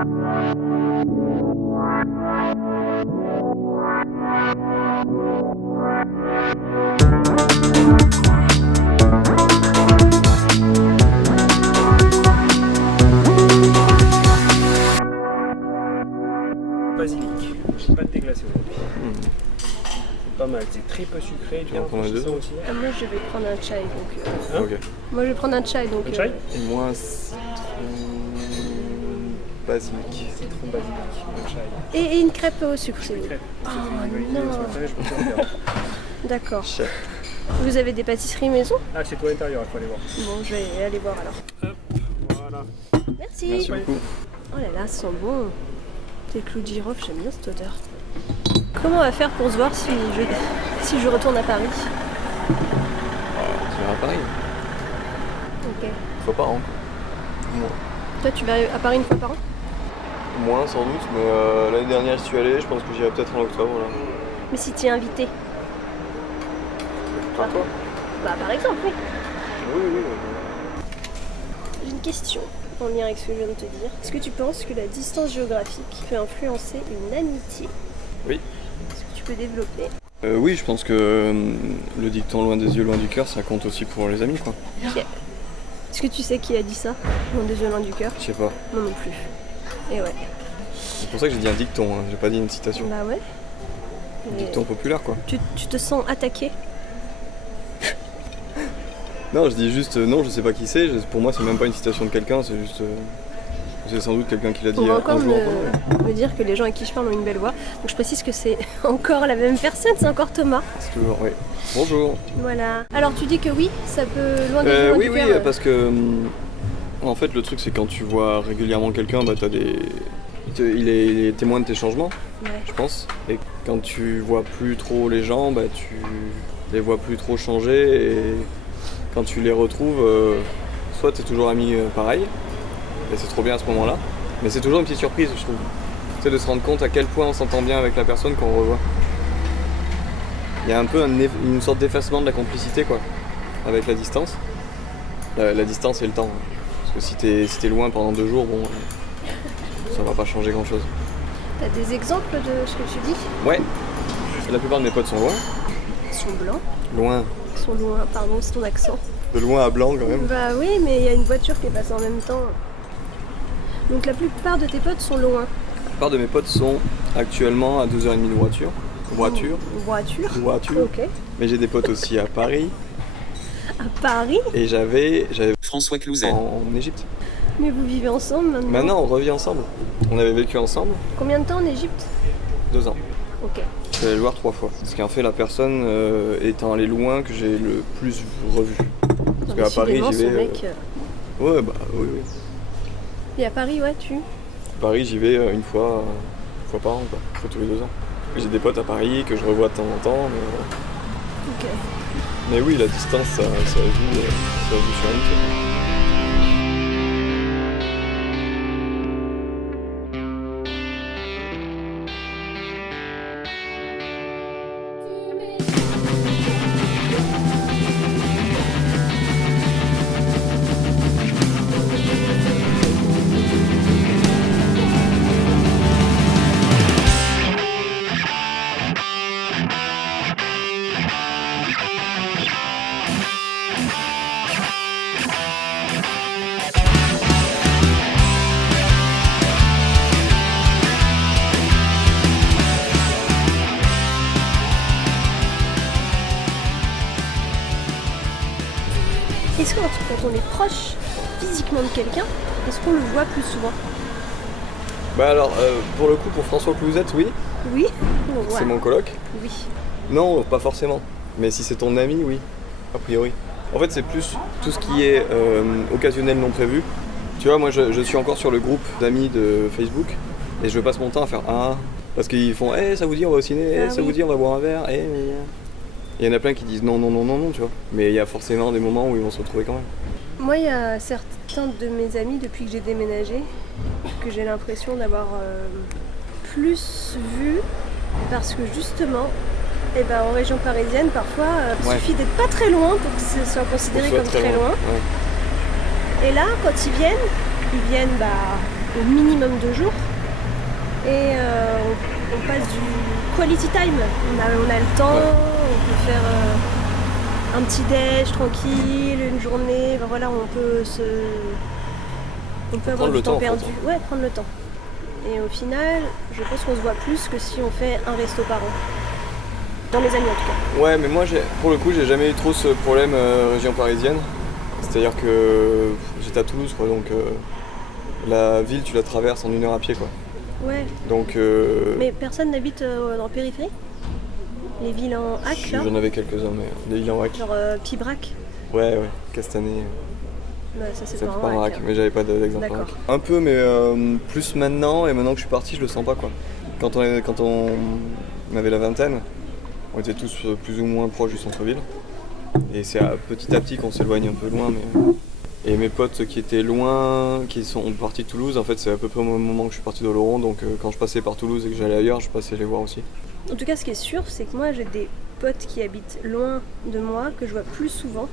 Basilic, j'ai pas de déglacé aujourd'hui. C'est pas mal, c'est très peu sucré, bien rafraîchissant aussi. Moi je vais prendre un chai donc. Ok. Moi je vais prendre un chai donc. Un chai Et moi, citron basilic. Citron basilic, un chai. Et une crêpe au sucre s'il vous plaît. Oh non. Je peux te le faire. D'accord. Chef. Vous avez des pâtisseries maison? Ah, c'est toi à l'intérieur, il faut aller voir. Bon, je vais aller voir alors. Hop, voilà. Merci. Merci beaucoup. Oh là là, ça sent bon. Des clous de girofle, j'aime bien cette odeur. Comment on va faire pour se voir si je retourne à Paris? Tu vas à Paris, Ok. une fois par an. Moins. Toi, tu vas à Paris une fois par an? Moins sans doute, mais l'année dernière j'y suis allé, je pense que j'irai peut-être en octobre. Là. Mais si tu es invité? Par toi? Bah par exemple, oui. Oui, oui. J'ai une question en lien avec ce que je viens de te dire. Est-ce que tu penses que la distance géographique peut influencer une amitié? Oui. Est-ce que tu peux développer? Oui, je pense que le dicton loin des yeux, loin du cœur, ça compte aussi pour les amis, quoi. Ok. Est-ce que tu sais qui a dit ça? Loin des yeux, loin du cœur? Je sais pas. Moi non plus. Et ouais. C'est pour ça que j'ai dit un dicton, hein. J'ai pas dit une citation. Bah ouais. Un Et dicton populaire, quoi. tu te sens attaqué? Non, je dis juste non, je sais pas qui c'est. Pour moi, c'est même pas une citation de quelqu'un, c'est juste. C'est sans doute quelqu'un qui l'a dit On va un encore jour. me dire que les gens avec qui je parle ont une belle voix. Donc je précise que c'est encore la même personne, c'est encore Thomas. C'est toujours, oui. Bonjour. Voilà. Alors tu dis que oui, ça peut loin des yeux, loin Oui, du oui, cœur. parce que en fait, le truc, c'est quand tu vois régulièrement quelqu'un, bah, il est témoin de tes changements, Ouais. je pense. Et quand tu vois plus trop les gens, bah, tu les vois plus trop changer. Et quand tu les retrouves, soit tu es toujours ami pareil, et c'est trop bien à ce moment-là, mais c'est toujours une petite surprise, je trouve. Tu sais, de se rendre compte à quel point on s'entend bien avec la personne quand on revoit. Il y a un peu une sorte d'effacement de la complicité, quoi, avec la distance. La distance et le temps. Parce que si t'es loin pendant 2 jours, bon, ça va pas changer grand-chose. T'as des exemples de ce que tu dis? Ouais, la plupart de mes potes sont loin. Ils sont blancs. Loin. Ils sont loin, pardon, c'est ton accent. De loin à blanc, quand même. Bah oui, mais il y a une voiture qui est passée en même temps. Donc la plupart de tes potes sont loin. La plupart de mes potes sont actuellement à 2h30 de voiture. Voiture. Ok. Mais j'ai des potes aussi à Paris. À Paris? Et j'avais François Clouzet. en Égypte. Mais vous vivez ensemble maintenant? Maintenant, on revit ensemble. On avait vécu ensemble Combien de temps en Égypte? 2 ans. Ok. Je suis allé le voir 3 fois. Ce qui en fait la personne étant allée loin que j'ai le plus revu. Parce qu'à Paris, j'y vais. Mec, Ouais, bah oui, oui. Et à Paris, ouais, tu? À Paris, j'y vais une fois par an, quoi. Une fois tous les 2 ans. J'ai des potes à Paris que je revois de temps en temps, mais voilà. Ok. Mais oui, la distance, ça joue sur l'amitié. Est-ce que quand on est proche physiquement de quelqu'un, est-ce qu'on le voit plus souvent? Bah alors, pour le coup, pour François Clouzette, oui. Oui. On le voit. C'est mon coloc. Oui. Non, pas forcément. Mais si c'est ton ami, oui. A priori. En fait, c'est plus tout ce qui est occasionnel non prévu. Tu vois, moi, je suis encore sur le groupe d'amis de Facebook. Et je passe mon temps à faire parce qu'ils font ça vous dit on va au ciné, ça vous dit on va boire un verre, Il y en a plein qui disent non, tu vois. Mais il y a forcément des moments où ils vont se retrouver quand même. Moi, il y a certains de mes amis, depuis que j'ai déménagé, que j'ai l'impression d'avoir plus vu, parce que justement, en région parisienne, parfois, il suffit d'être pas très loin pour que ce soit considéré comme très loin. Ouais. Et là, quand ils viennent au minimum 2 jours. Et on passe du quality time. On a le temps, on peut faire un petit déj tranquille, une journée. Ben voilà, on peut avoir Prendre du le temps temps, en perdu. fait. Ouais, prendre le temps. Et au final, je pense qu'on se voit plus que si on fait un resto par an. Dans mes amis en tout cas. Ouais, mais moi, pour le coup, j'ai jamais eu trop ce problème région parisienne. C'est-à-dire que j'étais à Toulouse, quoi, donc la ville, tu la traverses en 1 heure à pied, quoi. Ouais. Donc, Mais personne n'habite dans la périphérie? Les villes en hack là? j'en avais quelques-uns, mais des villes en hack. Genre Pibrac? Ouais, Castanet. Ouais, ça c'est Ça pas fait pas un un hack. rack, mais j'avais pas d'exemple en D'accord. rack. Un peu, mais plus maintenant, et maintenant que je suis parti, je le sens pas, quoi. Quand on avait la vingtaine, on était tous plus ou moins proches du centre-ville. Et c'est petit à petit qu'on s'éloigne un peu loin, mais... Et mes potes qui étaient loin, qui sont partis de Toulouse, en fait c'est à peu près au même moment que je suis parti d'Oloron, donc quand je passais par Toulouse et que j'allais ailleurs, je passais les voir aussi. En tout cas, ce qui est sûr, c'est que moi j'ai des potes qui habitent loin de moi, que je vois plus souvent,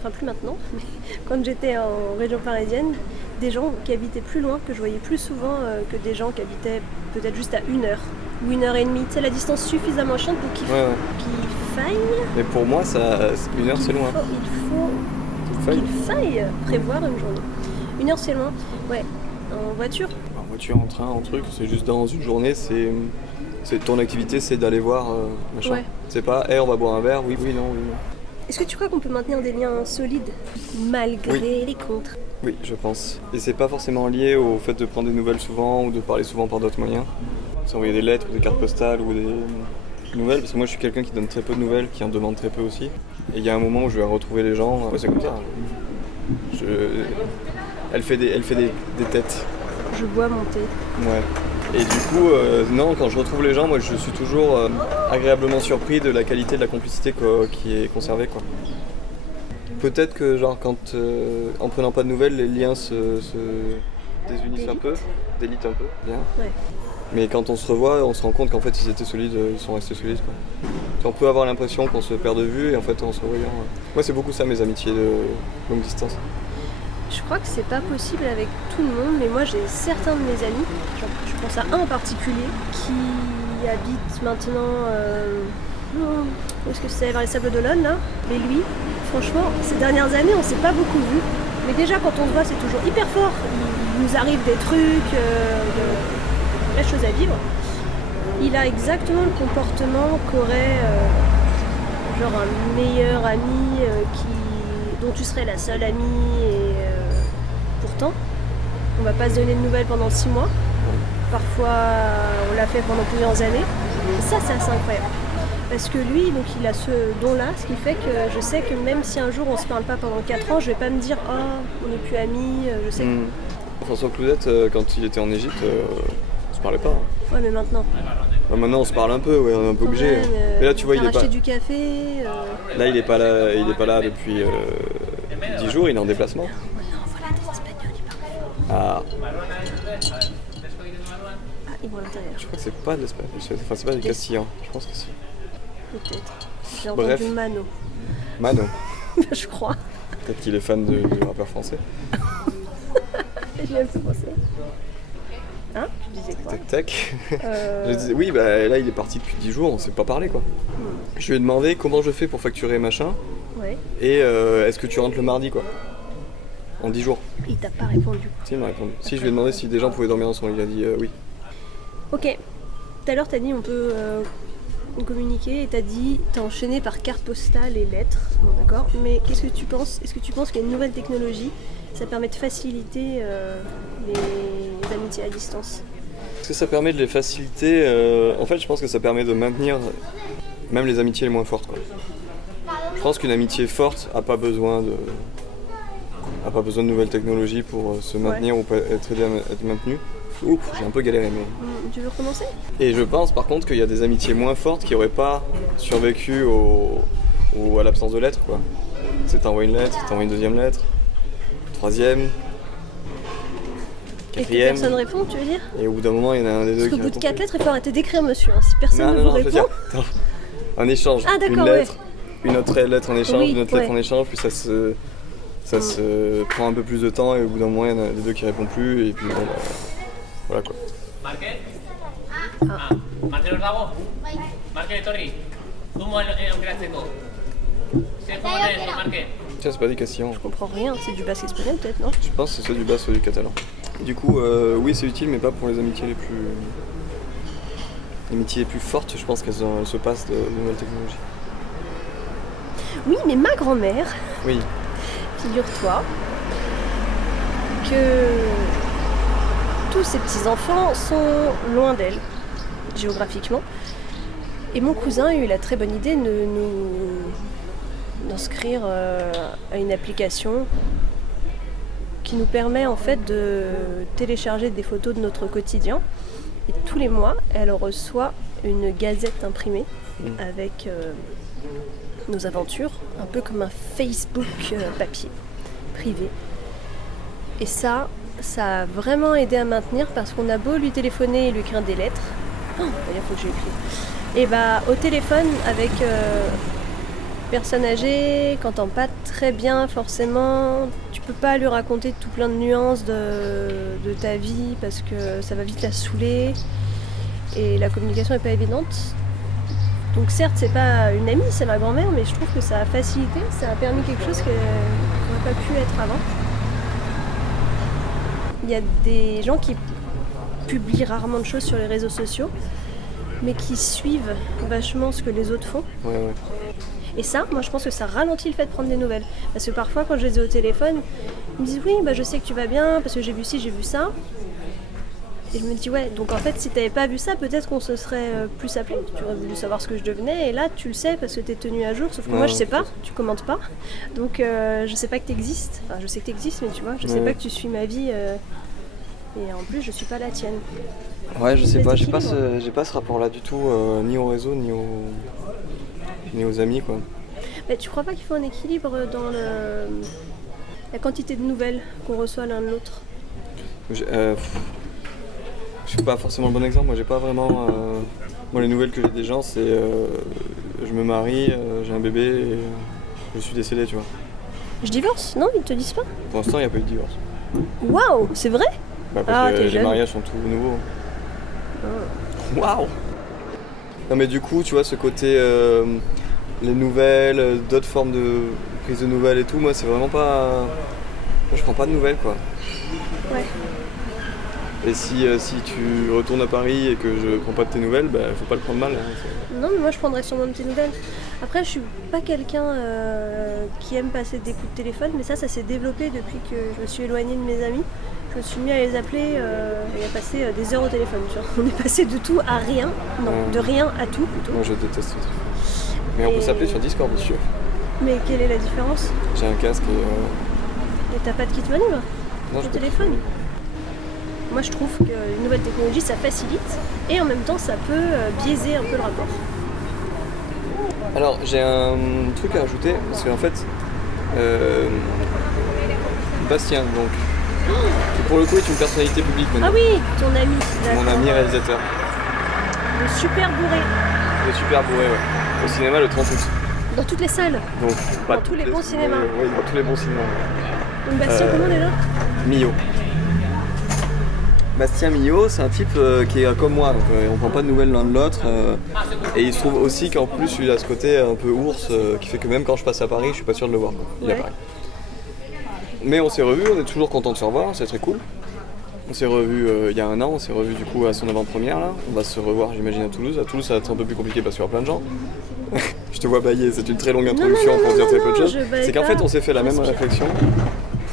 enfin plus maintenant, mais quand j'étais en région parisienne, des gens qui habitaient plus loin, que je voyais plus souvent que des gens qui habitaient peut-être juste à 1 heure ou 1 heure et demie. C'est la distance suffisamment chiante pour qu'il faille. Mais pour moi, 1 heure c'est loin. Il faille prévoir une journée. 1 heure c'est loin, ouais, en voiture. En voiture, en train, en truc, c'est juste dans une journée, c'est ton activité, c'est d'aller voir machin. Ouais. C'est pas, on va boire un verre, oui, non. Est-ce que tu crois qu'on peut maintenir des liens solides malgré les contres? Oui, je pense. Et c'est pas forcément lié au fait de prendre des nouvelles souvent ou de parler souvent par d'autres moyens. S'envoyer des lettres ou des cartes postales ou des nouvelles, parce que moi je suis quelqu'un qui donne très peu de nouvelles, qui en demande très peu aussi. Et il y a un moment où je vais retrouver les gens, ouais, c'est comme ça. Elle fait des têtes. Je bois mon thé. Ouais. Et du coup, non, quand je retrouve les gens, moi je suis toujours agréablement surpris de la qualité de la complicité qui est conservée, quoi. Peut-être que genre en prenant pas de nouvelles, les liens se désunissent un peu, délitent un peu, bien. Ouais. Mais quand on se revoit, on se rend compte qu'en fait ils étaient solides, ils sont restés solides, quoi. On peut avoir l'impression qu'on se perd de vue et en fait on se revoit. Moi c'est beaucoup ça mes amitiés de longue distance. Je crois que c'est pas possible avec tout le monde, mais moi j'ai certains de mes amis, genre, je pense à un en particulier, qui habite maintenant, où est-ce que c'est, vers les Sables d'Olonne là. Mais lui, franchement, ces dernières années on s'est pas beaucoup vu, mais déjà quand on se voit c'est toujours hyper fort, il nous arrive des trucs, de vraies choses à vivre. Il a exactement le comportement qu'aurait genre un meilleur ami dont tu serais la seule amie et pourtant on va pas se donner de nouvelles pendant 6 mois. Parfois on l'a fait pendant plusieurs années. Et ça c'est assez incroyable. Parce que lui, donc il a ce don-là, ce qui fait que je sais que même si un jour on se parle pas pendant 4 ans, je vais pas me dire oh on n'est plus amis, je sais. François Clouzette, quand il était en Égypte, on se parlait pas. Ouais mais maintenant. Maintenant on se parle un peu, ouais, on est un peu obligé. Mais là tu vois il est pas. Du café. Là il est pas là depuis 10 jours, il est en déplacement. Voilà des Espagnols, il parle. Ah, Ils vont à l'intérieur. je crois que c'est pas de l'Espagne, enfin c'est pas du Castillan, je pense que si. Peut-être. J'ai Bref. entendu Mano. Mano, Je crois. peut-être qu'il est fan du rappeur français. J'y ai pensé. Hein? Je disais quoi? Tac tac. Je disais, oui, bah là il est parti depuis 10 jours, on s'est pas parlé quoi. Je lui ai demandé comment je fais pour facturer machin Ouais. et est-ce que tu rentres le mardi quoi. En 10 jours. Il t'a pas répondu. Si, il m'a répondu. Si, je lui ai demandé si des gens pouvaient dormir dans son lit, il a dit oui. Ok. Tout à l'heure, t'as dit on peut communiquer et t'as dit t'as enchaîné par carte postale et lettres. Bon, d'accord. Mais qu'est-ce que tu penses? Est-ce que tu penses qu'une nouvelle technologie, ça permet de faciliter les amitiés à distance? Est-ce que ça permet de les faciliter En fait, je pense que ça permet de maintenir même les amitiés les moins fortes, quoi. Je pense qu'une amitié forte n'a pas besoin de nouvelles technologies pour se maintenir ou être aidée à être maintenue. Oups, j'ai un peu galéré, mais... Tu veux recommencer? Et je pense par contre qu'il y a des amitiés moins fortes qui n'auraient pas survécu à l'absence de lettres, quoi. Tu sais, t'envoies une lettre, t'envoies une deuxième lettre, troisième, Et que quatrième, personne répond, tu veux dire? et au bout d'un moment, il y en a un des deux Parce qui qu'au bout de répond 4 plus. lettres, il faut arrêter d'écrire, monsieur. Hein. Si personne ne vous je veux répond... dire, attends, un échange, Ah, d'accord, une lettre, une autre lettre en échange, Oui, une autre lettre ouais. en échange, puis ça se prend un peu plus de temps et au bout d'un moment, il y en a des deux qui répondent plus et puis bon, bah, Voilà quoi. Marcelo Bravo, Marque Torri, Zumo aukeratzeko. Marque. Tiens, c'est pas des Castillans. Je comprends rien, c'est du basque espagnol peut-être, non? Je pense que c'est soit du basque, soit du catalan. Du coup, oui, c'est utile, mais pas pour les amitiés les plus fortes. Je pense qu'elles se passent de nouvelles technologies. Oui, mais ma grand-mère, Oui. figure-toi, que tous ces petits-enfants sont loin d'elle, géographiquement. Et mon cousin a eu la très bonne idée de d'inscrire à une application qui nous permet en fait de télécharger des photos de notre quotidien. Et tous les mois, elle reçoit une gazette imprimée avec nos aventures, un peu comme un Facebook papier, privé. Et ça a vraiment aidé à maintenir parce qu'on a beau lui téléphoner et lui écrire des lettres. D'ailleurs, il faut que je lui écrive. Et au téléphone, avec personne âgée, qui n'entend pas très bien forcément, tu peux pas lui raconter tout plein de nuances de ta vie parce que ça va vite la saouler et la communication n'est pas évidente. Donc certes, c'est pas une amie, c'est ma grand-mère, mais je trouve que ça a facilité, ça a permis quelque chose qui n'aurait pas pu être avant. Il y a des gens qui publient rarement de choses sur les réseaux sociaux, mais qui suivent vachement ce que les autres font. Ouais. Et ça, moi je pense que ça ralentit le fait de prendre des nouvelles. Parce que parfois quand je les ai au téléphone, ils me disent oui, je sais que tu vas bien, parce que j'ai vu ci, j'ai vu ça. Et je me dis ouais, donc en fait si t'avais pas vu ça, peut-être qu'on se serait plus appelé. Tu aurais voulu savoir ce que je devenais, et là tu le sais parce que t'es tenu à jour, sauf que moi je sais pas, tu commentes pas. Donc je sais pas que t'existes, enfin je sais que t'existes, mais tu vois, je sais pas que tu suis ma vie, et en plus je suis pas la tienne. Ouais, je sais pas, j'ai pas ce rapport-là du tout, ni au réseau, ni aux amis, quoi. Mais tu crois pas qu'il faut un équilibre dans la quantité de nouvelles qu'on reçoit l'un de l'autre? Je suis pas forcément le bon exemple, moi j'ai pas vraiment... Moi les nouvelles que j'ai des gens, c'est je me marie, j'ai un bébé et je suis décédé, tu vois. Je divorce? Non, ils te disent pas? Pour l'instant, il n'y a pas eu de divorce. Waouh, c'est vrai? Parce que les jeune. mariages sont tout nouveaux. Waouh! Non mais du coup, tu vois, ce côté, les nouvelles, d'autres formes de prise de nouvelles et tout, moi c'est vraiment pas... Moi je prends pas de nouvelles, quoi. Ouais. Et si tu retournes à Paris et que je prends pas de tes nouvelles, faut pas le prendre mal. Hein, non, mais moi je prendrais sûrement de tes nouvelles. Après, je suis pas quelqu'un qui aime passer des coups de téléphone, mais ça s'est développé depuis que je me suis éloignée de mes amis. Je me suis mis à les appeler et à passer des heures au téléphone. Genre. On est passé de tout à rien, de rien à tout plutôt. Moi je déteste ce truc. Mais on peut s'appeler sur Discord, monsieur. Mais quelle est la différence? J'ai un casque et... Et t'as pas de kit manip Non, au téléphone? Moi je trouve qu'une nouvelle technologie ça facilite et en même temps ça peut biaiser un peu le rapport. Alors j'ai un truc à ajouter parce qu'en fait Bastien donc qui pour le coup est une personnalité publique maintenant. Ah oui, ton ami. Mon ami réalisateur. Le super bourré. Le super bourré, ouais. Au cinéma le 30 août. Dans toutes les salles. Donc pas dans tous les bons cinémas. Oui, dans tous les bons cinémas. Donc Bastien, comment déjà? Millot. Bastien Millot, c'est un type qui est comme moi, donc on prend pas de nouvelles l'un de l'autre. Et il se trouve aussi qu'en plus il a ce côté un peu ours qui fait que même quand je passe à Paris, je suis pas sûr de le voir. Il est à Paris. Mais on s'est revus, on est toujours content de se revoir, c'est très cool. On s'est revus il y a un an, on s'est revus du coup à son avant-première là. On va se revoir j'imagine à Toulouse. À Toulouse ça va être un peu plus compliqué parce qu'il y aura plein de gens. Je te vois bailler, c'est une très longue introduction pour dire très peu de choses. C'est qu'en fait on s'est fait la même réflexion.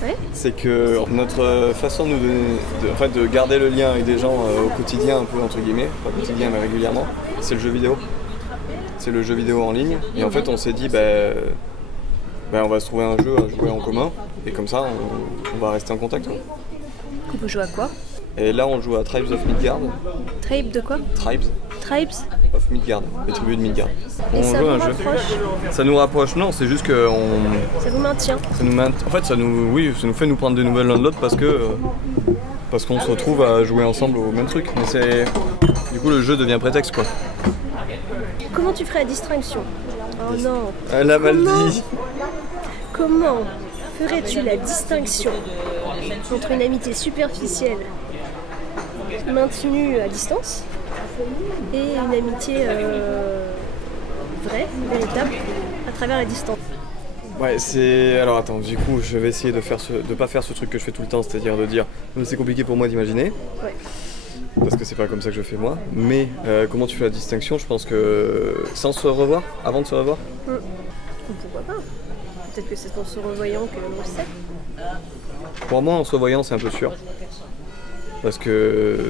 Ouais. C'est que notre façon de garder le lien avec des gens au quotidien, un peu entre guillemets, pas quotidien mais régulièrement, c'est le jeu vidéo. C'est le jeu vidéo en ligne. Et en fait on s'est dit on va se trouver un jeu à jouer en commun et comme ça on va rester en contact. Quoi. Vous jouez à quoi? Et là on joue à Tribes of Midgard. Tribes de quoi? Tribes Tribes of Midgard, les tribus de Midgard. Et on ça joue vous un jeu. rapproche? Ça nous rapproche, non, c'est juste que ça vous maintient? En fait ça nous fait nous prendre des nouvelles l'un de l'autre parce qu'on se retrouve à jouer ensemble au même truc. Mais du coup le jeu devient prétexte quoi. Comment tu ferais la distinction? Oh non. Elle a mal dit. Comment ferais-tu la distinction entre une amitié superficielle maintenue à distance et une amitié vraie, véritable, à travers la distance. Ouais, c'est... Alors attends, du coup, je vais essayer de pas faire ce truc que je fais tout le temps, c'est-à-dire de dire c'est compliqué pour moi d'imaginer. Ouais. Parce que c'est pas comme ça que je fais moi. Mais comment tu fais la distinction? Je pense que sans se revoir, avant de se revoir. Ou pourquoi pas? Peut-être que c'est en se revoyant que l'on le sait. Pour moi, en se revoyant, c'est un peu sûr. Parce que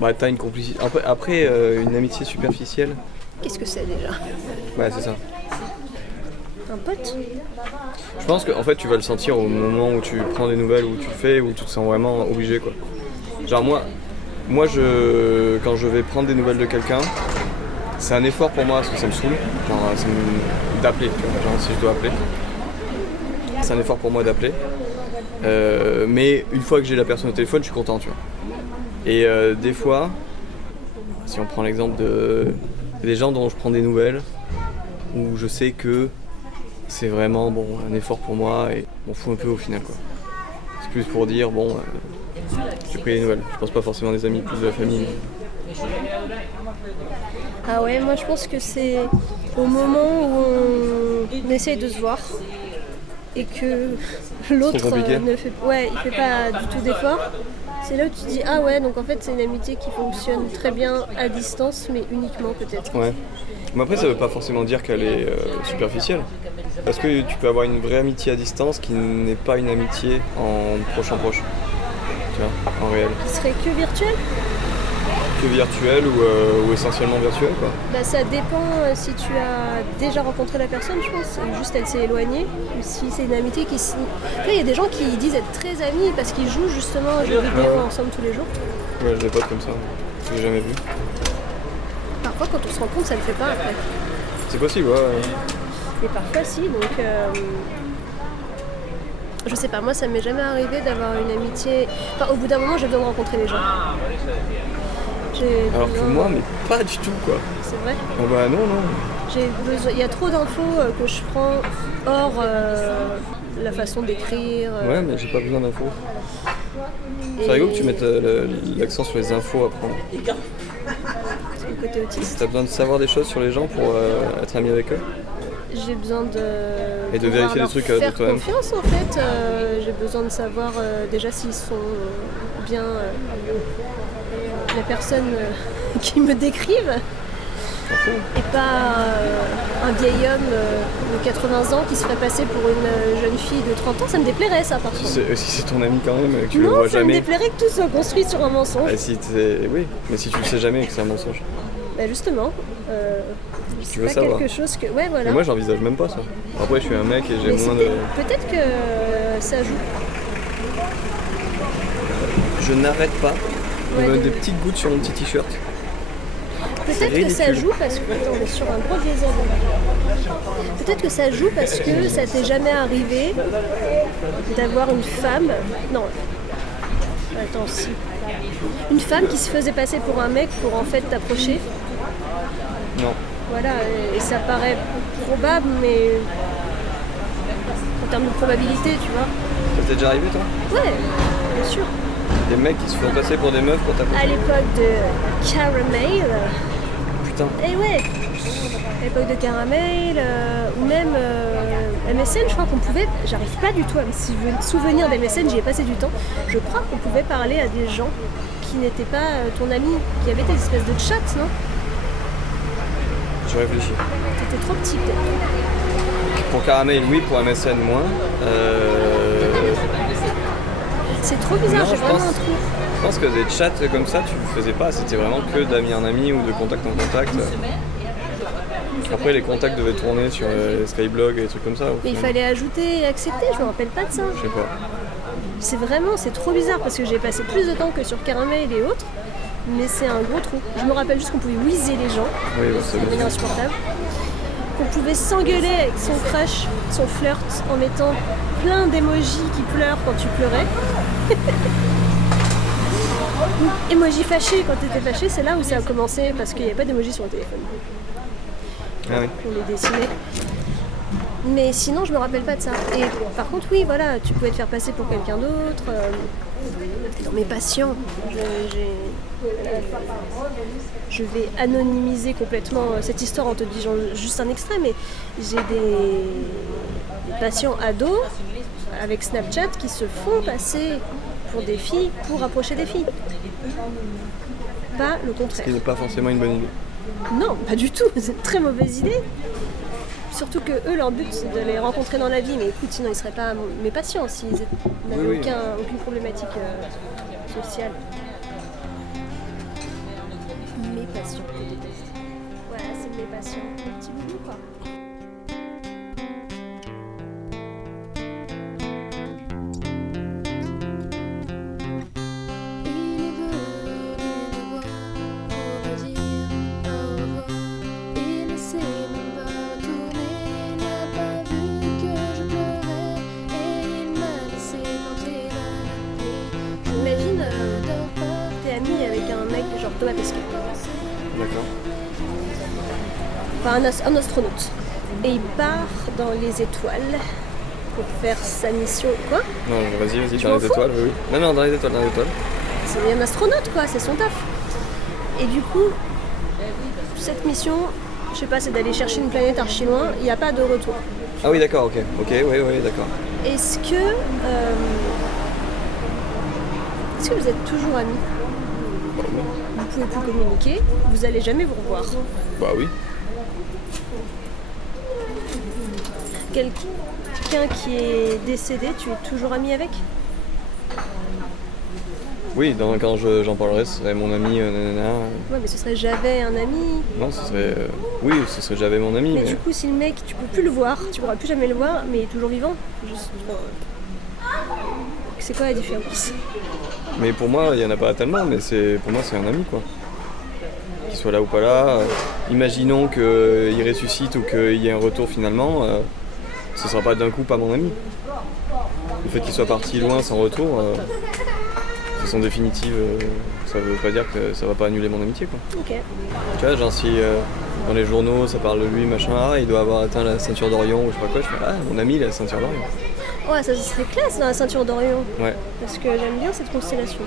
bah, t'as une complicité. Après une amitié superficielle. Qu'est-ce que c'est déjà? Ouais, c'est ça. Un pote? Je pense qu'en fait, tu vas le sentir au moment où tu prends des nouvelles, où tu le fais, où tu te sens vraiment obligé, quoi. Genre moi quand je vais prendre des nouvelles de quelqu'un, c'est un effort pour moi parce que ça me saoule, genre d'appeler, tu vois, genre si je dois appeler. C'est un effort pour moi d'appeler. Mais une fois que j'ai la personne au téléphone, je suis content, tu vois. Et des fois, si on prend l'exemple des gens dont je prends des nouvelles, où je sais que c'est vraiment un effort pour moi et je m'en fous un peu au final, quoi. C'est plus pour dire j'ai pris des nouvelles. Je pense pas forcément des amis, plus de la famille. Ah ouais, moi je pense que c'est au moment où on essaye de se voir et que l'autre il fait pas du tout d'effort. C'est là où tu te dis ah ouais, donc en fait c'est une amitié qui fonctionne très bien à distance, mais uniquement peut-être. Ouais. Mais après ça veut pas forcément dire qu'elle est superficielle. Parce que tu peux avoir une vraie amitié à distance qui n'est pas une amitié en proche. Tu vois, en réel. Qui serait que virtuel? Que virtuel ou essentiellement virtuel, quoi. Bah ça dépend si tu as déjà rencontré la personne, je pense, et juste elle s'est éloignée, ou si c'est une amitié qui... Après il y a des gens qui disent être très amis parce qu'ils jouent justement aux jeux vidéo ensemble tous les jours. Ouais, j'ai des potes comme ça, je l'ai jamais vu. Parfois quand on se rencontre ça le fait pas après. C'est possible, ouais. Et parfois si, donc... Je sais pas, moi ça m'est jamais arrivé d'avoir une amitié... Enfin au bout d'un moment j'ai besoin de rencontrer les gens. Alors que moi, mais pas du tout, quoi. C'est vrai? Ah bah non. J'ai besoin... Il y a trop d'infos que je prends hors la façon d'écrire. Ouais, mais j'ai pas besoin d'infos. C'est rigolo que tu mettes l'accent sur les infos à prendre. C'est le côté autiste. T'as besoin de savoir des choses sur les gens pour être ami avec eux? J'ai besoin de... Et de vérifier des trucs de faire toi-même. confiance en fait. J'ai besoin de savoir déjà s'ils sont bien... la personne qui me décrivent. Et pas un vieil homme de 80 ans qui se ferait passer pour une jeune fille de 30 ans, ça me déplairait ça par contre. Si c'est ton ami quand même, que tu le vois Non, ça me jamais. déplairait que tout soit construit sur un mensonge. Oui, mais si tu le sais jamais et que c'est un mensonge. Bah justement, Tu veux c'est pas savoir. quelque chose que... Ouais voilà. Mais moi j'envisage même pas ça. Après je suis un mec et j'ai Mais moins de... peut-être que ça joue. Je n'arrête pas de Ouais, mettre des petites gouttes sur mon petit t-shirt. Peut-être que ça joue parce que... Attends, on est sur un gros diesel. Peut-être que ça joue parce que ça t'est jamais arrivé d'avoir une femme... Non. Attends, si. Une femme qui se faisait passer pour un mec pour en fait t'approcher. Non. Voilà, et ça paraît probable, mais... En termes de probabilité, tu vois. Ça t'est déjà arrivé toi? Ouais, bien sûr. Des mecs qui se font passer pour des meufs pour À t'approcher? l'époque de Caramel... Putain. Et ouais, à l'époque de Caramel, ou même MSN, je crois qu'on pouvait, j'arrive pas du tout à me souvenir d'MSN, j'y ai passé du temps, je crois qu'on pouvait parler à des gens qui n'étaient pas ton ami, qui avaient des espèces de chat, non? Je réfléchis. T'étais trop petit peut-être. Pour Caramel, oui, pour MSN, moins. C'est trop bizarre, Non, j'ai je vraiment pense- un trou. Je pense que des chats comme ça, tu le faisais pas, c'était vraiment que d'amis en ami ou de contact en contact. Après, les contacts devaient tourner sur Skyblog et des trucs comme ça. Mais il fallait ajouter et accepter, je me rappelle pas de ça. Je sais pas. C'est trop bizarre parce que j'ai passé plus de temps que sur Caramel et autres, mais c'est un gros trou. Je me rappelle juste qu'on pouvait whizzer les gens, Oui, bah, c'est ça devenait insupportable. Qu'on pouvait s'engueuler avec son crush, son flirt, en mettant plein d'émojis qui pleurent quand tu pleurais. Emoji fâché, quand t'étais fâché, c'est là où ça a commencé parce qu'il n'y avait pas d'émoji sur le téléphone. Ah oui. On les dessinait. Mais sinon, je me rappelle pas de ça. Et par contre, oui, voilà, tu pouvais te faire passer pour quelqu'un d'autre. Dans mes patients, je vais anonymiser complètement cette histoire en te disant juste un extrait, mais j'ai des patients ados avec Snapchat qui se font passer pour des filles pour rapprocher des filles. Pas le Ce contraire. qui n'est pas forcément une bonne idée. Non, pas du tout, c'est une très mauvaise idée. Surtout que eux, leur but, c'est de les rencontrer dans la vie. Mais écoute, sinon ils seraient pas mes patients s'ils n'avaient Oui. aucune problématique sociale. Mes patients, je déteste. Voilà, c'est mes patients. Mes petits boubous, quoi. Imagine, t'es ami avec un mec genre Thomas Pesquet, D'accord. enfin un astronaute, et il part dans les étoiles pour faire sa mission. Quoi? Non, vas-y, Tu dans m'en les fous étoiles, oui. Non, dans les étoiles. C'est un astronaute, quoi, c'est son taf. Et du coup, cette mission, je sais pas, c'est d'aller chercher une planète archi loin, il n'y a pas de retour. Ah oui, d'accord, ok. Ok, oui, d'accord. Est-ce que vous êtes toujours amis? Vous pouvez plus communiquer, vous allez jamais vous revoir. Bah oui. Quelqu'un qui est décédé, tu es toujours ami avec? Oui, quand j'en parlerai, ce serait mon ami, nanana. Ouais, mais ce serait j'avais un ami. Non, ce serait... Oui, ce serait j'avais mon ami, Mais mais... du coup, si le mec, tu peux plus le voir, tu pourras plus jamais le voir, mais il est toujours vivant. C'est quoi la différence? Mais pour moi, il n'y en a pas tellement, mais pour moi, c'est un ami, quoi. Qu'il soit là ou pas là, imaginons qu'il ressuscite ou qu'il y ait un retour finalement, ce sera pas d'un coup pas mon ami. Le fait qu'il soit parti loin sans retour, de façon définitive, ça veut pas dire que ça va pas annuler mon amitié, quoi. Ok. Tu vois, genre si dans les journaux ça parle de lui, machin, il doit avoir atteint la ceinture d'Orion ou je sais pas quoi, je fais ah, mon ami il a la ceinture d'Orion. Ouais, ça serait classe dans la ceinture d'Orion. Ouais. Parce que j'aime bien cette constellation.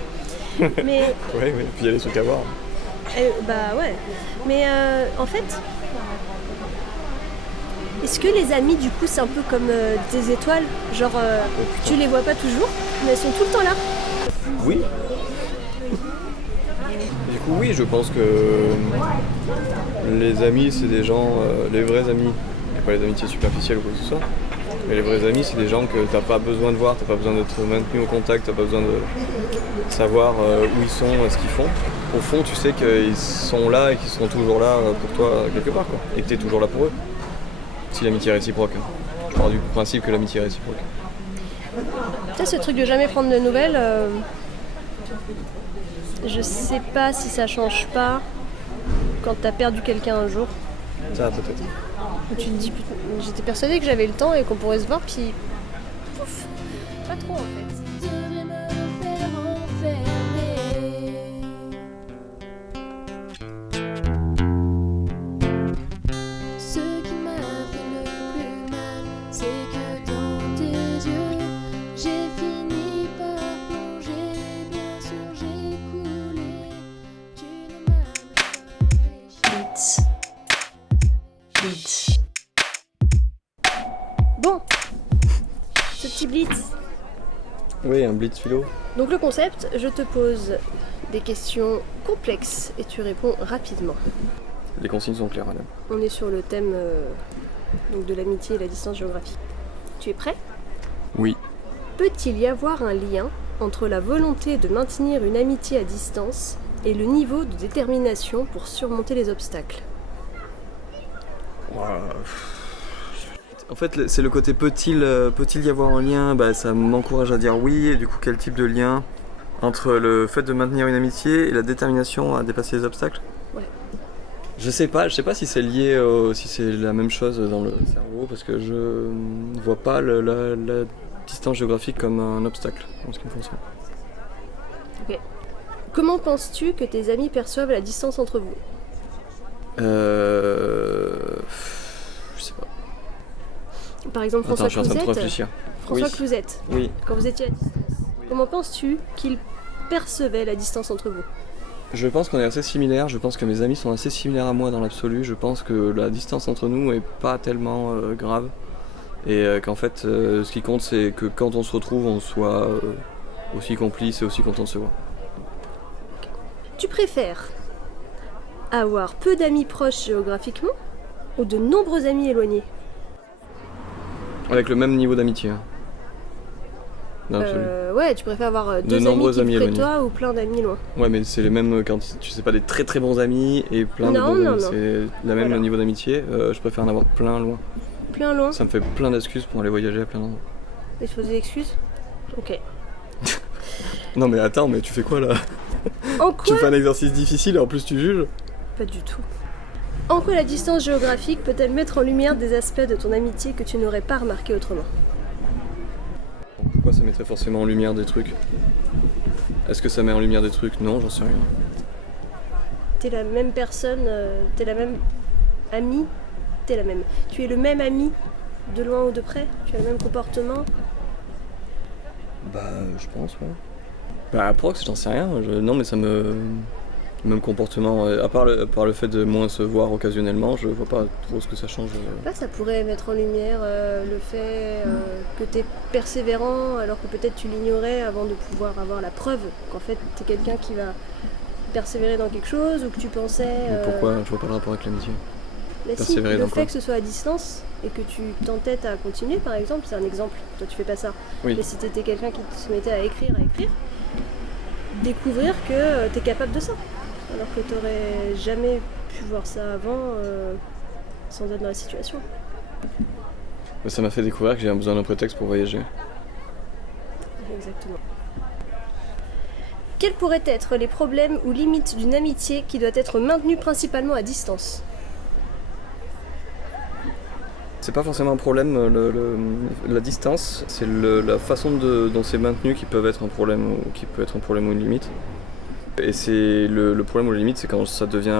Mais, Ouais, puis il y a des trucs à voir. bah ouais. Mais en fait, est-ce que les amis, du coup, c'est un peu comme des étoiles? Genre, tu les vois pas toujours, mais elles sont tout le temps là. Oui. Du coup, oui, je pense que les amis, c'est des gens, les vrais amis, et pas les amitiés superficielles ou quoi que ce soit, mais les vrais amis, c'est des gens que t'as pas besoin de voir, t'as pas besoin d'être maintenu au contact, t'as pas besoin de savoir où ils sont, ce qu'ils font. Au fond, tu sais qu'ils sont là et qu'ils seront toujours là pour toi quelque part, quoi, et que t'es toujours là pour eux. Si l'amitié est réciproque. Je pars du principe que l'amitié est réciproque. Tu sais, ce truc de jamais prendre de nouvelles, je sais pas si ça change pas quand t'as perdu quelqu'un un jour. Ça, peut-être. Où tu te dis, putain, j'étais persuadée que j'avais le temps et qu'on pourrait se voir, puis pouf, pas trop en fait. Devrais me faire enfermer. Ce qui m'a fait le plus mal, c'est que dans tes yeux, j'ai fini par plonger. Bien sûr, j'ai coulé. Tu ne m'as même pas réussi. Blitz. Bon, ce petit blitz. Oui, un blitz philo. Donc le concept, je te pose des questions complexes et tu réponds rapidement. Les consignes sont claires, madame. On est sur le thème donc de l'amitié et la distance géographique. Tu es prêt? Oui. Peut-il y avoir un lien entre la volonté de maintenir une amitié à distance et le niveau de détermination pour surmonter les obstacles? En fait, c'est le côté peut-il y avoir un lien, bah, ça m'encourage à dire oui, et du coup, quel type de lien entre le fait de maintenir une amitié et la détermination à dépasser les obstacles? Ouais. Je sais pas si c'est lié, si c'est la même chose dans le cerveau, parce que je ne vois pas la distance géographique comme un obstacle en ce qui me concerne. Ok. Comment penses-tu que tes amis perçoivent la distance entre vous? Je sais pas. Par exemple, François Attends, je suis en train de trop Clouzette. réfléchir. François Oui. Clouzette, Oui. quand vous étiez à distance. Oui. Comment penses-tu qu'il percevait la distance entre vous? Je pense qu'on est assez similaires, je pense que mes amis sont assez similaires à moi dans l'absolu, je pense que la distance entre nous est pas tellement grave et qu'en fait ce qui compte c'est que quand on se retrouve on soit aussi complices et aussi content de se voir. Tu préfères avoir peu d'amis proches géographiquement ou de nombreux amis éloignés? Avec le même niveau d'amitié. Hein. Dans l'absolu. Ouais, tu préfères avoir De deux amis nombreux qui amis près de éloignés. toi ou plein d'amis loin? Ouais mais c'est les mêmes quand tu sais pas des très très bons amis et plein de Non, bons non, amis, non. c'est le même Voilà. niveau d'amitié, je préfère en avoir plein loin. Plein loin? Ça me fait plein d'excuses pour aller voyager à plein d'endroits. Il faut des excuses? Ok. Non mais attends, mais tu fais quoi là? En Tu quoi? fais un exercice difficile et en plus tu juges? Pas du tout. En quoi la distance géographique peut-elle mettre en lumière des aspects de ton amitié que tu n'aurais pas remarqué autrement? Pourquoi ça mettrait forcément en lumière des trucs? Est-ce que ça met en lumière des trucs? Non, j'en sais rien. T'es la même personne, t'es la même amie, t'es la même. Tu es le même ami de loin ou de près? Tu as le même comportement? Bah, je pense, ouais. Bah, prox, j'en sais rien. Non, mais ça me. Même comportement. À part le fait de moins se voir occasionnellement, je vois pas trop ce que ça change. Là, ça pourrait mettre en lumière le fait que tu es persévérant alors que peut-être tu l'ignorais avant de pouvoir avoir la preuve qu'en fait tu es quelqu'un qui va persévérer dans quelque chose ou que tu pensais... Mais pourquoi? Je vois pas le rapport avec l'amitié. Mais si, persévérer le dans fait quoi? que ce soit à distance et que tu t'entêtes à continuer par exemple, c'est un exemple, toi tu fais pas ça. Oui. Mais si tu étais quelqu'un qui se mettait à écrire, découvrir que tu es capable de ça. Alors que tu n'aurais jamais pu voir ça avant sans être dans la situation. Mais ça m'a fait découvrir que j'ai besoin d'un prétexte pour voyager. Exactement. Quels pourraient être les problèmes ou limites d'une amitié qui doit être maintenue principalement à distance? C'est pas forcément un problème, la distance, c'est la façon dont c'est maintenu qui peut être un problème ou qui peut être un problème ou une limite. Et c'est le problème ou la limite, c'est quand ça devient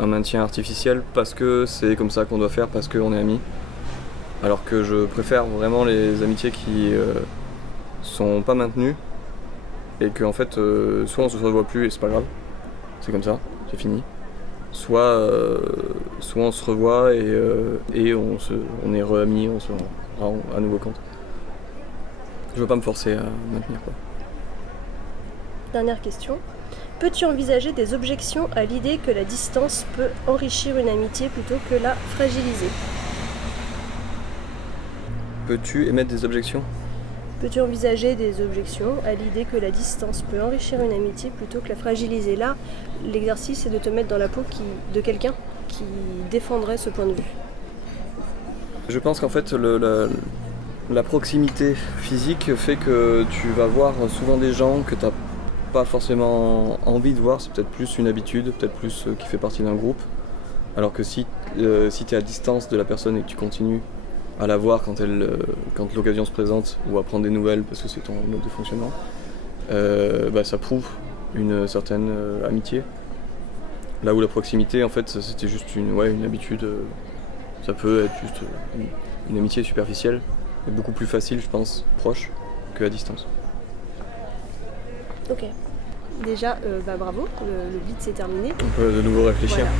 un maintien artificiel parce que c'est comme ça qu'on doit faire, parce qu'on est amis. Alors que je préfère vraiment les amitiés qui sont pas maintenues et qu'en fait, soit on se revoit plus et c'est pas grave, c'est comme ça, c'est fini. Soit on se revoit et on est re-amis, on se rend à nouveau compte. Je veux pas me forcer à maintenir quoi. Dernière question. Peux-tu envisager des objections à l'idée que la distance peut enrichir une amitié plutôt que la fragiliser? Peux-tu émettre des objections? Peux-tu envisager des objections à l'idée que la distance peut enrichir une amitié plutôt que la fragiliser? Là, l'exercice c'est de te mettre dans la peau de quelqu'un qui défendrait ce point de vue. Je pense qu'en fait la proximité physique fait que tu vas voir souvent des gens que tu n'as pas forcément envie de voir, c'est peut-être plus une habitude, peut-être plus qui fait partie d'un groupe. Alors que si tu es à distance de la personne et que tu continues à la voir quand l'occasion se présente ou à prendre des nouvelles parce que c'est ton mode de fonctionnement, ça prouve une certaine amitié. Là où la proximité en fait c'était juste une habitude, ça peut être juste une amitié superficielle et beaucoup plus facile je pense, proche que à distance. Ok. Déjà, bravo, le beat s'est terminé. On peut de nouveau réfléchir. Voilà.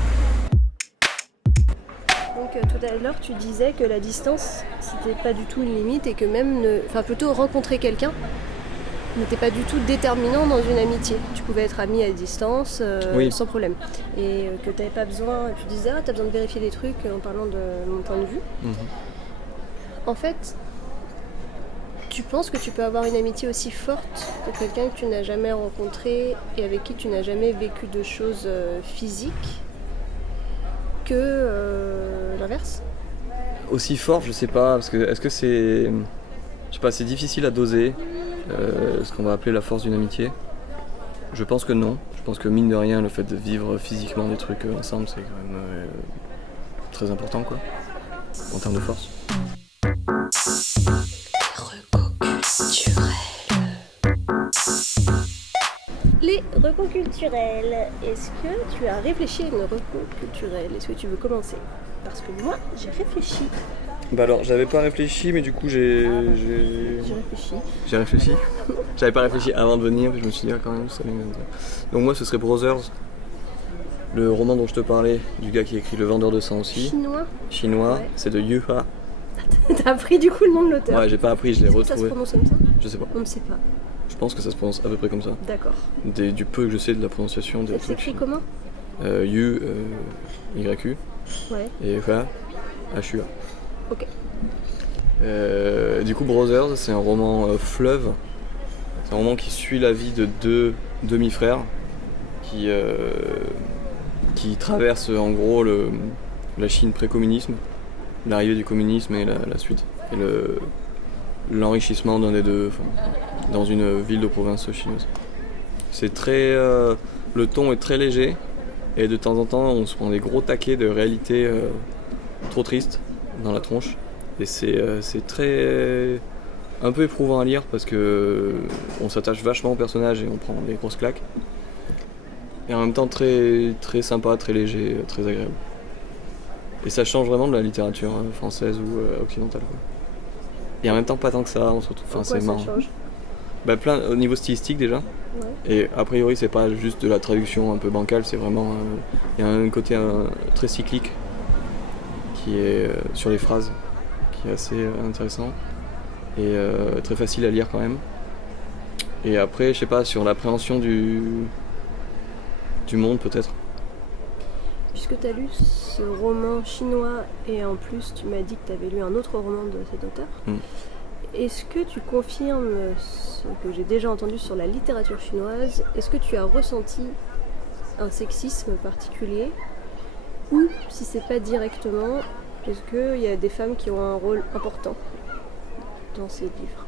Donc tout à l'heure tu disais que la distance c'était pas du tout une limite et que même, plutôt rencontrer quelqu'un n'était pas du tout déterminant dans une amitié. Tu pouvais être ami à distance Oui. sans problème. Et que tu n'avais pas besoin, tu disais t'as besoin de vérifier des trucs en parlant de mon point de vue. En fait, tu penses que tu peux avoir une amitié aussi forte de quelqu'un que tu n'as jamais rencontré et avec qui tu n'as jamais vécu de choses physiques que l'inverse? Aussi fort, je sais pas, parce que est-ce que c'est. Je sais pas, c'est difficile à doser ce qu'on va appeler la force d'une amitié. Je pense que non. Je pense que mine de rien, le fait de vivre physiquement des trucs ensemble, c'est quand même très important quoi. En termes de force. Les recos culturels. Est-ce que tu as réfléchi à une reco culturelle? Est-ce que tu veux commencer? Parce que moi, j'ai réfléchi. Bah alors, j'avais pas réfléchi, mais du coup, J'ai réfléchi. J'ai réfléchi. J'avais pas réfléchi avant de venir, puis je me suis dit, ah, quand même, ça m'intéresse. Donc moi, ce serait Brothers, le roman dont je te parlais, du gars qui a écrit Le Vendeur de sang aussi. Chinois, Ouais. c'est de Yu Ha. T'as appris du coup le nom de l'auteur? Ouais, j'ai pas appris, je l'ai Est-ce que ça se retrouvé. prononce comme ça? Je sais pas. On ne sait pas. Je pense que ça se prononce à peu près comme ça. D'accord. Du peu que je sais de la prononciation des Ça trucs. s'écrit comment? Yu, YU, Ouais. et Ha, HUA. Ok. Du coup, Brothers, c'est un roman fleuve. C'est un roman qui suit la vie de deux demi-frères qui traversent en gros la Chine pré-communisme, l'arrivée du communisme et la suite. Et l'enrichissement d'un des deux, dans une ville de province chinoise. C'est très. Le ton est très léger et de temps en temps on se prend des gros taquets de réalité trop triste dans la tronche. Et c'est très. Un peu éprouvant à lire parce que on s'attache vachement au personnage et on prend des grosses claques. Et en même temps très, très sympa, très léger, très agréable. Et ça change vraiment de la littérature française ou occidentale, quoi. Et en même temps pas tant que ça, on se retrouve. Enfin, c'est marrant. Ça change? Bah, plein au niveau stylistique déjà. Ouais. Et a priori c'est pas juste de la traduction un peu bancale, c'est vraiment. Il y a un côté très cyclique qui est sur les phrases, qui est assez intéressant. Et très facile à lire quand même. Et après, je sais pas, sur l'appréhension du monde peut-être. Puisque tu as lu ce roman chinois et en plus tu m'as dit que tu avais lu un autre roman de cet auteur, est-ce que tu confirmes ce que j'ai déjà entendu sur la littérature chinoise? Est-ce que tu as ressenti un sexisme particulier? Ou si c'est pas directement, est-ce qu'il y a des femmes qui ont un rôle important dans ces livres?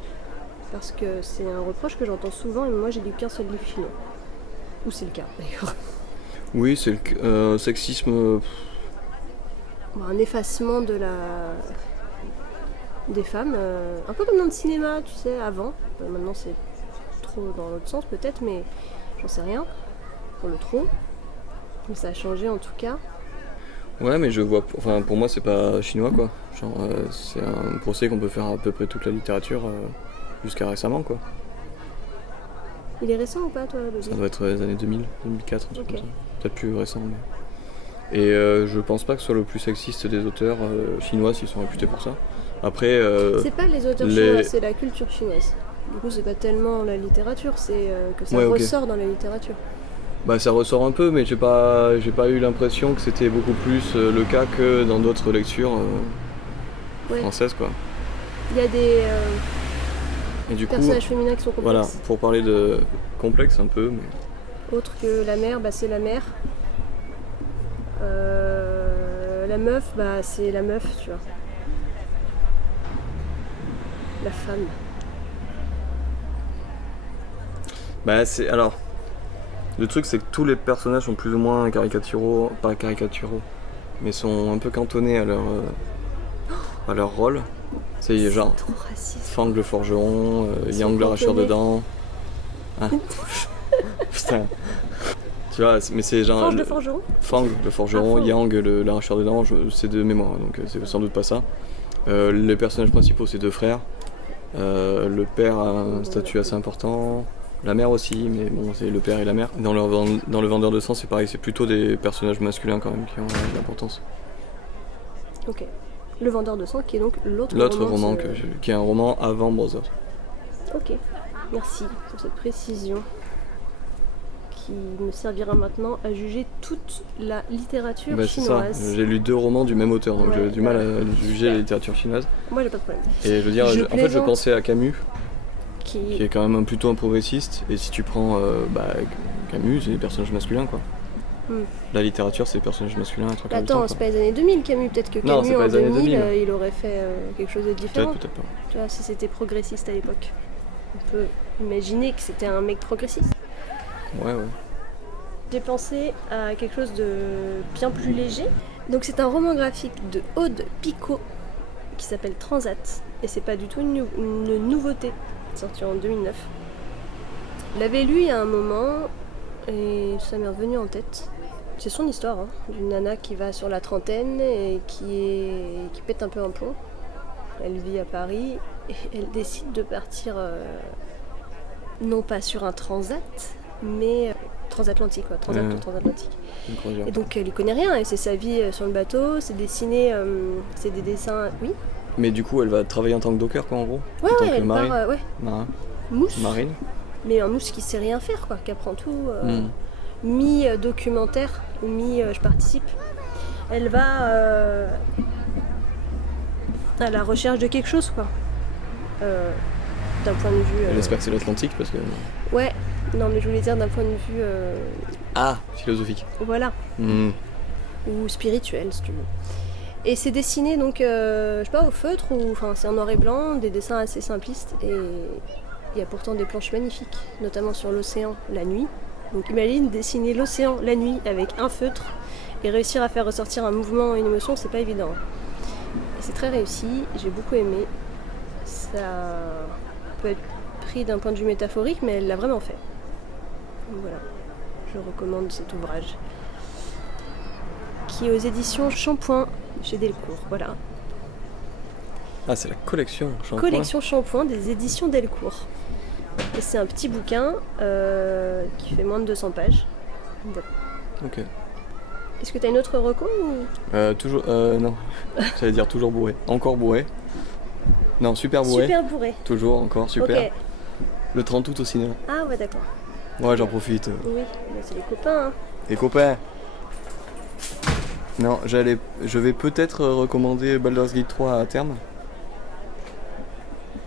Parce que c'est un reproche que j'entends souvent et moi j'ai lu qu'un seul livre chinois. Ou c'est le cas d'ailleurs. Oui, c'est le sexisme. Un effacement de des femmes, un peu comme dans le cinéma, tu sais, avant. Maintenant c'est trop dans l'autre sens peut-être, mais j'en sais rien pour le trop. Mais ça a changé en tout cas. Ouais, mais je vois. Enfin, pour moi, c'est pas chinois quoi. Genre, c'est un procès qu'on peut faire à peu près toute la littérature jusqu'à récemment quoi. Il est récent ou pas, toi, le Ça livre? doit être les années 2000, 2004, un truc Ok. comme ça. Peut-être plus récent. Mais... Et je pense pas que ce soit le plus sexiste des auteurs chinois s'ils sont réputés pour ça. Après. C'est pas les auteurs chinois, c'est la culture chinoise. Du coup, c'est pas tellement la littérature, c'est que ça Ouais, ok. ressort dans la littérature. Bah ça ressort un peu, mais j'ai pas eu l'impression que c'était beaucoup plus le cas que dans d'autres lectures Ouais. françaises quoi. Il y a des Et du coup, personnages féminins qui sont complexes. voilà, pour parler de complexe un peu, mais Autre que la mère, bah, c'est la mère. La meuf, bah, c'est la meuf, tu vois. La femme. bah c'est alors le truc c'est que tous les personnages sont plus ou moins caricaturaux, pas caricaturaux, mais sont un peu cantonnés à leur rôle. C'est genre Trop raciste. Fang le forgeron, Ils Yang sont l'arracheur de cantonnés. dents. Ah. Putain. Tu vois, mais c'est genre. Forge de forgeron. Fang le forgeron, Ah, Fang. Yang l'arracheur de dents, c'est de mémoire, donc c'est sans doute pas ça. Les personnages principaux c'est deux frères. Le père a un statut assez important. La mère aussi, mais bon, c'est le père et la mère. Dans le vendeur de sang, c'est pareil, c'est plutôt des personnages masculins quand même qui ont de l'importance. Ok. Le vendeur de sang, qui est donc l'autre Roman de ce- qui est un roman avant Brothers. Ok. Merci pour cette précision qui me servira maintenant à juger toute la littérature Bah, c'est ça, chinoise. j'ai lu deux romans du même auteur, donc Ouais, j'ai du mal à juger super. la littérature chinoise. Moi, j'ai pas de problème. Et je veux dire, Je en fait, je plaisante. pensais à Camus, Qui... qui est quand même plutôt un progressiste, et si tu prends Camus, c'est des personnages masculins, quoi. La littérature, c'est des personnages masculins à trois quarts du temps, Attends, quoi. c'est pas les années 2000 Camus, peut-être que Non, Camus c'est pas en les années 2000, 2000. il aurait fait quelque chose de différent. Peut-être pas. Tu vois, si c'était progressiste à l'époque. On peut imaginer que c'était un mec progressiste. Ouais. J'ai pensé à quelque chose de bien plus léger. Donc c'est un roman graphique de Aude Picot qui s'appelle Transat. Et c'est pas du tout une nouveauté, sorti en 2009. Je l'avais lu il y a un moment et ça m'est revenu en tête. C'est son histoire, hein, d'une nana qui va sur la trentaine et qui pète un peu un plomb. elle vit à Paris et elle décide de partir non pas sur un transat, mais transatlantique, quoi, transat ou transatlantique. Et donc elle y connaît rien, et c'est sa vie sur le bateau, c'est dessiné, c'est des dessins, oui. Mais du coup, elle va travailler en tant que docker, quoi, en gros. Ouais, en tant ouais, que elle marine. part, Marin. mousse. Marine. Mais un mousse qui sait rien faire, quoi, qui apprend tout, mi-documentaire, je participe. Elle va à la recherche de quelque chose, quoi. D'un point de vue... Elle espère que c'est l'Atlantique, parce que... Ouais, non mais je voulais dire d'un point de vue... Ah, philosophique. Voilà. Ou spirituel, si tu veux. Et c'est dessiné, donc, je sais pas, au feutre, ou... Enfin, c'est en noir et blanc, des dessins assez simplistes, et il y a pourtant des planches magnifiques, notamment sur l'océan, la nuit. Donc imagine dessiner l'océan la nuit avec un feutre, et réussir à faire ressortir un mouvement et une émotion, c'est pas évident. Et c'est très réussi, j'ai beaucoup aimé. Ça peut être pris d'un point de vue métaphorique, mais elle l'a vraiment fait. Donc voilà, je recommande cet ouvrage. Qui est aux éditions Shampoing, chez Delcourt, voilà. Ah, c'est la collection Shampoing. Collection Shampoing des éditions Delcourt. Et c'est un petit bouquin qui fait moins de 200 pages. Voilà. Ok. Est-ce que tu as une autre reco ou... Toujours... non. J'allais dire toujours bourré. Encore bourré. Non, super bourré. Super bourré. Toujours, encore, super. Ok. Le 30 août au cinéma. Ah ouais, d'accord. Ouais, j'en profite. Oui, mais c'est les copains. Hein. Les copains. Non, je vais peut-être recommander Baldur's Gate 3 à terme.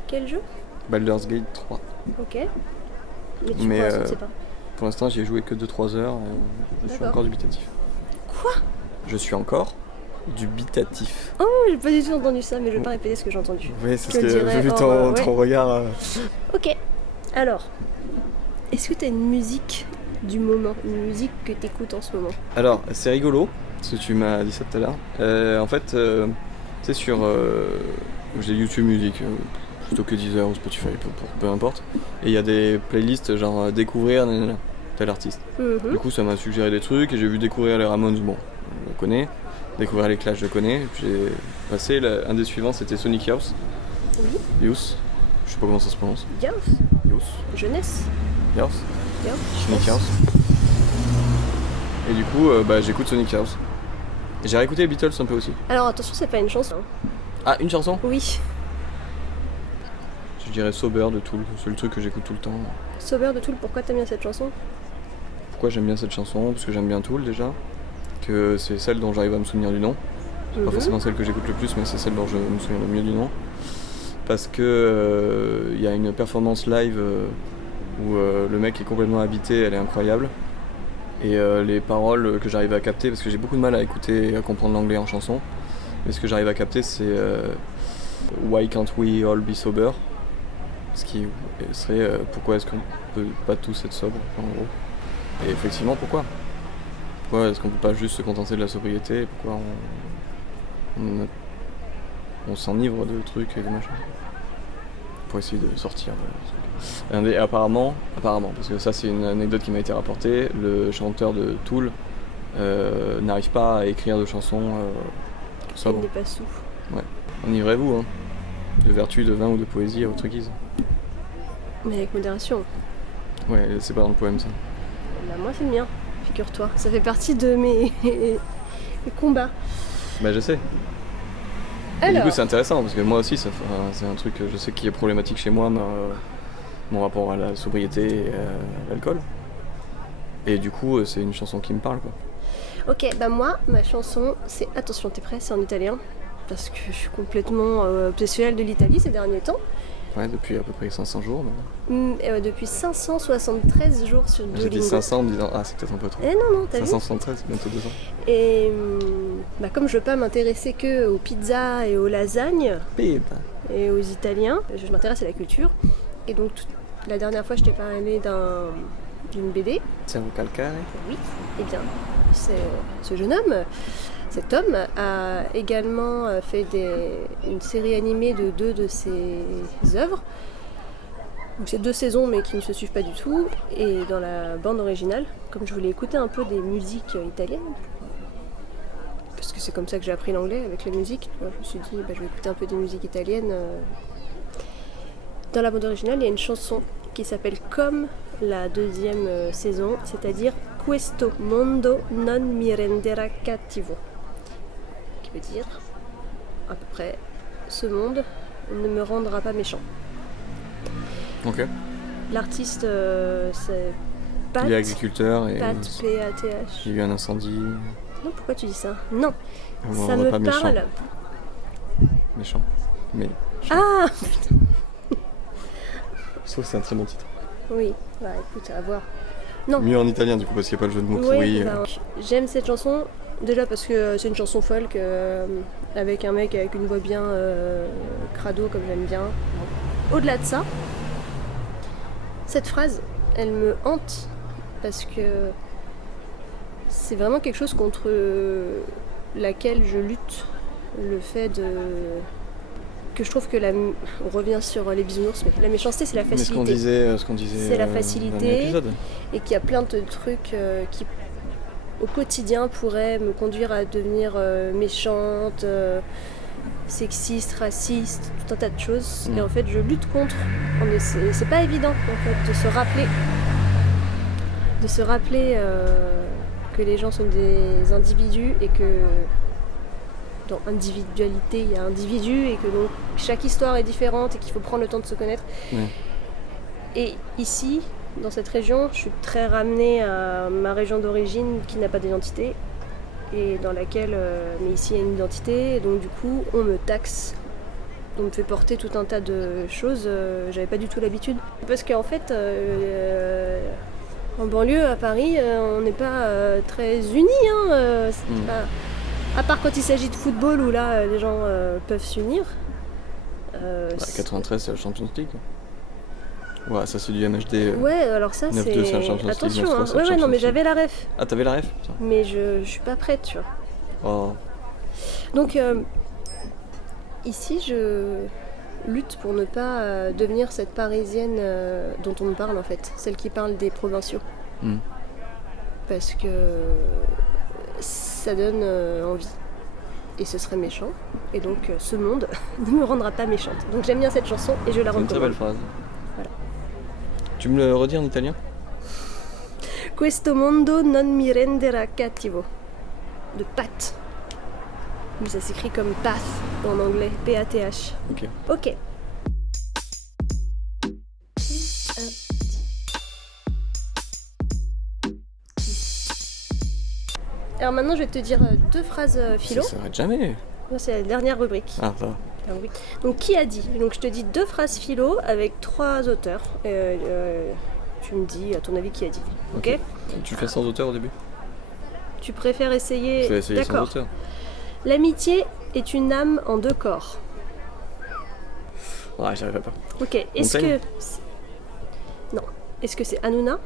Quel jeu? Baldur's Gate 3. Ok. Mais tu Mais, ne sais pas. Pour l'instant, j'y ai joué que 2-3 heures. Je suis encore dubitatif. Quoi? Je suis encore dubitatif. Oh, j'ai pas du tout entendu ça, mais je vais pas répéter ce que j'ai entendu. Oui, c'est Je ce que le dirai j'ai vu hors, ton regard. Ok. Alors, est-ce que tu as une musique du moment, une musique que tu écoutes en ce moment? Alors, c'est rigolo, parce que tu m'as dit ça tout à l'heure. En fait, tu sais, sur j'ai YouTube Music, plutôt que Deezer ou Spotify, peu importe. Et il y a des playlists genre découvrir tel artiste. Du coup, ça m'a suggéré des trucs et j'ai vu découvrir les Ramones, bon, je le connais. Découvrir les Clash, je le connais. Et puis j'ai passé, un des suivants, c'était Sonic Youth. Oui. Youth. Je sais pas comment ça se prononce. Youth. Youth. Jeunesse. Youth. Sonic Youth. Et du coup, j'écoute Sonic Youth. J'ai réécouté les Beatles un peu aussi. Alors attention, c'est pas une chanson. Ah, une chanson? Oui. Je dirais Sober de Tool, c'est le truc que j'écoute tout le temps. Sober de Tool, pourquoi t'aimes bien cette chanson? Pourquoi j'aime bien cette chanson? Parce que j'aime bien Tool déjà. Que c'est celle dont j'arrive à me souvenir du nom. C'est pas forcément celle que j'écoute le plus, mais c'est celle dont je me souviens le mieux du nom. Parce que y a une performance live où le mec est complètement habité, elle est incroyable. Et les paroles que j'arrive à capter, parce que j'ai beaucoup de mal à écouter et à comprendre l'anglais en chanson, mais ce que j'arrive à capter c'est Why can't we all be sober? Ce qui serait pourquoi est-ce qu'on peut pas tous être sobre, en gros. Et effectivement, pourquoi est-ce qu'on peut pas juste se contenter de la sobriété? Pourquoi on s'enivre de trucs et de machins pour essayer de sortir de trucs. Et apparemment, parce que ça c'est une anecdote qui m'a été rapportée, le chanteur de Tool n'arrive pas à écrire de chansons sobres. Il n'est pas sous. Ouais. Enivrez-vous, hein. De vertu, de vin ou de poésie à votre guise. Mais avec modération. Ouais, c'est pas dans le poème ça. Bah, moi c'est le mien, figure-toi. Ça fait partie de mes combats. Bah je sais. Et du coup c'est intéressant parce que moi aussi c'est un truc je sais qui est problématique chez moi, mon rapport à la sobriété et à l'alcool. Et du coup c'est une chanson qui me parle quoi. Ok, bah moi ma chanson c'est Attention t'es prêt, c'est en italien. Parce que je suis complètement obsessionnelle de l'Italie ces derniers temps. Ouais, depuis à peu près 500 jours maintenant. Depuis 573 jours sur Duolingo. J'ai dit 500 en me disant, ah c'est peut-être un peu trop. Eh non, t'as 573, bientôt 200. Et comme je veux pas m'intéresser que aux pizzas et aux lasagnes et aux Italiens, je m'intéresse à la culture. Et donc la dernière fois je t'ai parlé d'une BD. Cerveau calcaire. Oui, et bien ce jeune homme, cet homme a également fait une série animée de 2 de ses œuvres. Donc c'est 2 saisons mais qui ne se suivent pas du tout. Et dans la bande originale, comme je voulais écouter un peu des musiques italiennes, parce que c'est comme ça que j'ai appris l'anglais avec la musique. Tu vois, je me suis dit, je vais écouter un peu des musiques italiennes. Dans la bande originale, il y a une chanson qui s'appelle comme la deuxième saison, c'est-à-dire Questo mondo non mi renderà cattivo, qui veut dire à peu près ce monde ne me rendra pas méchant. Ok. L'artiste c'est Pat. Il est agriculteur et Pat, P-A-T-H. il y a eu un incendie. Non, pourquoi tu dis ça? Non, On ça va me pas parle. Méchant. Mais Ah je trouve que c'est un très bon titre. oui, bah écoute, à voir. Non. Mieux en italien du coup parce qu'il n'y a pas le jeu de mots Oui, pourri. j'aime cette chanson déjà parce que c'est une chanson folk avec un mec avec une voix bien crado comme j'aime bien. Au-delà de ça, cette phrase, elle me hante parce que c'est vraiment quelque chose contre laquelle je lutte. Le fait de... que je trouve que on revient sur les bisounours, mais la méchanceté c'est la Mais facilité. ce qu'on disait C'est la dans facilité. l'épisode. Et qu'il y a plein de trucs qui au quotidien pourraient me conduire à devenir méchante, sexiste, raciste, tout un tas de choses. Et en fait je lutte contre. C'est pas évident en fait de se rappeler que les gens sont des individus et que dans individualité il y a individu et que donc chaque histoire est différente et qu'il faut prendre le temps de se connaître. Et ici, dans cette région, je suis très ramenée à ma région d'origine qui n'a pas d'identité et dans laquelle, mais ici il y a une identité et donc du coup on me taxe, on me fait porter tout un tas de choses, j'avais pas du tout l'habitude. Parce qu'en fait, en banlieue à Paris, on n'est pas très unis, c'est pas... À part quand il s'agit de football où là les gens peuvent s'unir. 93 c'est la Champions League. Ouais, ça c'est du MHD. Ouais, alors ça 9-2, c'est... c'est la Champions League, Attention, 9-3, c'est la ouais, Champions non mais League. j'avais la ref. Ah, t'avais la ref? Putain. Mais je suis pas prête, tu vois. Oh. Donc ici je lutte pour ne pas devenir cette parisienne dont on me parle en fait, celle qui parle des provinciaux. Parce que ça donne envie. Et ce serait méchant. Et donc ce monde ne me rendra pas méchante. Donc j'aime bien cette chanson et je la C'est une très recommande. belle phrase. Voilà. Tu me le redis en italien? Questo mondo non mi renderà cattivo. De Pat. Mais ça s'écrit comme path en anglais. P-A-T-H. Ok. Alors maintenant je vais te dire deux phrases philo. Ça s'arrête jamais. Non, c'est la dernière rubrique. Ah, ça va. Donc qui a dit? Donc je te dis deux phrases philo avec trois auteurs. Tu me dis à ton avis qui a dit. Ok. Tu le fais sans auteur au début? Tu préfères essayer? Je vais essayer sans D'accord. auteur. L'amitié est une âme en deux corps. Ouais, j'arriverai pas. Ok. Est-ce Montaigne que... Non. Est-ce que c'est Hanouna,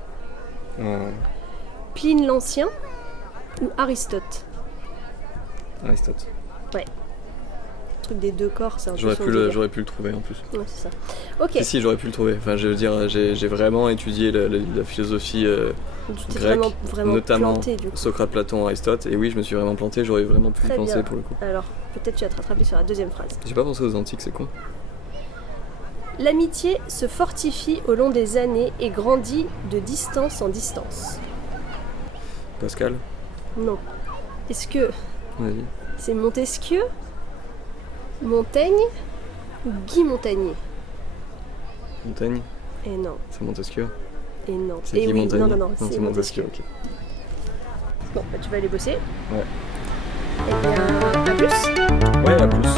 Pline l'Ancien ou Aristote? Aristote. Ouais. Le truc des deux corps, c'est un peu J'aurais son pu, délire. j'aurais pu le trouver en plus. Ouais, c'est ça. Ok. Si, j'aurais pu le trouver. Enfin, je veux dire, j'ai vraiment étudié la philosophie Tu t'es grecque, vraiment notamment planté du coup. Socrate, Platon, Aristote. Et oui, je me suis vraiment planté, j'aurais vraiment pu y Très penser bien. pour le coup. Alors, peut-être tu vas te rattraper sur la deuxième phrase. J'ai pas pensé aux antiques, c'est con. L'amitié se fortifie au long des années et grandit de distance en distance. Pascal, Non. Est-ce que vas-y. c'est Montesquieu, Montaigne ou Guy Montagnier? Montaigne, Et non. c'est Montesquieu. Et non. C'est Et Guy oui, Montagnier. non, c'est Montesquieu. ok. Bon, bah, tu vas aller bosser. Ouais. Et bien, à plus. Ouais, à plus.